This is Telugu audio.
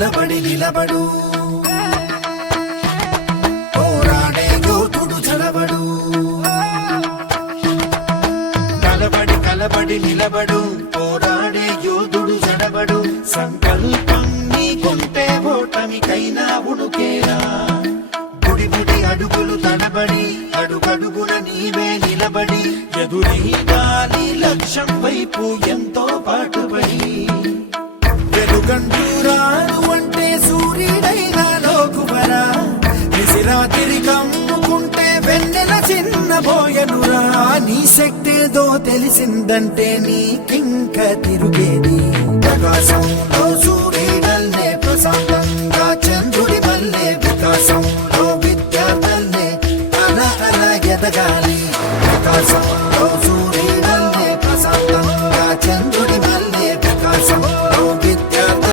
కలబడి నిలబడు పోరాడే యోధుడు చలబడు కలబడి నిలబడు పోరాడే యోధుడు చడబడు సంకల్పం నీకుంటే ఓటమికైనా ఉడుకేరా బుడి అడుగులు తడబడి అడుగడుగున నీవే నిలబడి ఎదురీదాలి లక్ష్యం వైపు ఎంతో పాటుపడి వెలుగంటూ రాను అంటే సూర్యుడైనా లోకువరా నిసిరాతిరి కమ్ముకుంటే వెన్నెల చిన్నబోయనురా నీ శక్తేదో తెలిసిందంటే నీకింక తిరుగేది ఆకాశంలో